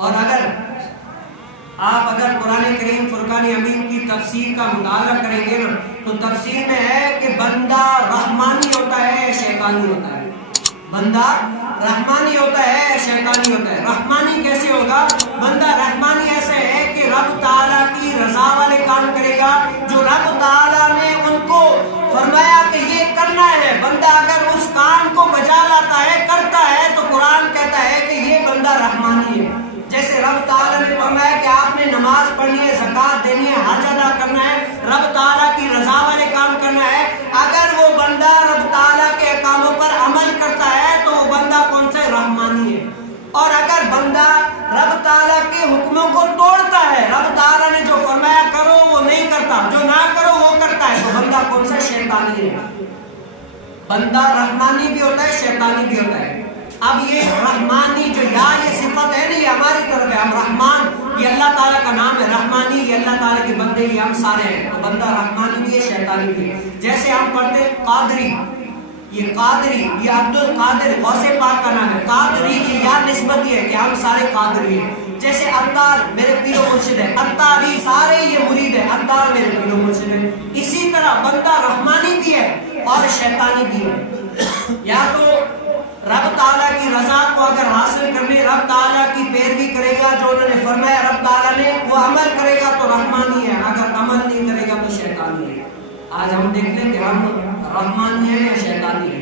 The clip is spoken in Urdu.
اور اگر قرآن کریم فرقان حمید کی تفسیر کا مطالعہ کریں گے نا تو تفسیر میں ہے کہ بندہ رحمانی ہوتا ہے شیطانی ہوتا ہے. بندہ رحمانی ہوتا ہے شیطانی ہوتا ہے. رحمانی کیسے ہوگا؟ بندہ رحمانی ایسے ہے کہ رب تعالیٰ کی رضا والے کام کرے گا جو رب تعالیٰ نے ان کو فرمایا کہ یہ کرنا ہے. بندہ اگر اس کام کو بجا لاتا ہے کرتا ہے تو قرآن کہتا ہے کہ یہ بندہ رحمانی ہے. جیسے رب تعالیٰ نے فرمایا کہ آپ نے نماز پڑھنی ہے، زکوٰۃ دینی ہے، حج ادا کرنا ہے، رب تعالیٰ کی رضا والے کام کرنا ہے. اگر وہ بندہ رب تعالیٰ کے کاموں پر عمل کرتا ہے تو وہ بندہ کون سے رحمانی ہے. اور اگر بندہ رب تعالیٰ کے حکموں کو توڑتا ہے، رب تعالیٰ نے جو فرمایا کرو وہ نہیں کرتا، جو نہ کرو وہ کرتا ہے، تو بندہ کون سا شیطانی ہے. بندہ رحمانی بھی ہوتا ہے شیطانی بھی ہوتا ہے. اب یہ رحمانی جو یہ صفت ہے نا یہ ہماری طرف ہے. ہم رحمان یہ اللہ تعالیٰ کا نام ہے، رحمانی یہ اللہ تعالیٰ کے بندے یہ ہم سارے ہیں. تو بندہ رحمانی بھی ہے شیطانی بھی ہے. جیسے ہم پڑھتے قادری، یہ قادری یہ عبد القادر غوث پاک کا نام ہے. قادری کی یا نسبت یہ ہے کہ ہم سارے قادری ہیں. جیسے عطار میرے پیر و مرشد ہے، عطاری سارے یہ مرید ہے، عطار میرے پیر و مرشد ہے. اسی طرح بندہ رحمانی بھی ہے اور شیطانی بھی ہے. یا تو رب تعالیٰ کی رضا کو اگر حاصل کرنے رب تعالیٰ کی پیروی کرے گا جو انہوں نے فرمایا رب تعالیٰ نے وہ عمل کرے گا تو رحمانی ہے، اگر عمل نہیں کرے گا تو شیطانی ہے. آج ہم دیکھ لیں کہ ہم رحمانی ہیں یا شیطانی ہیں.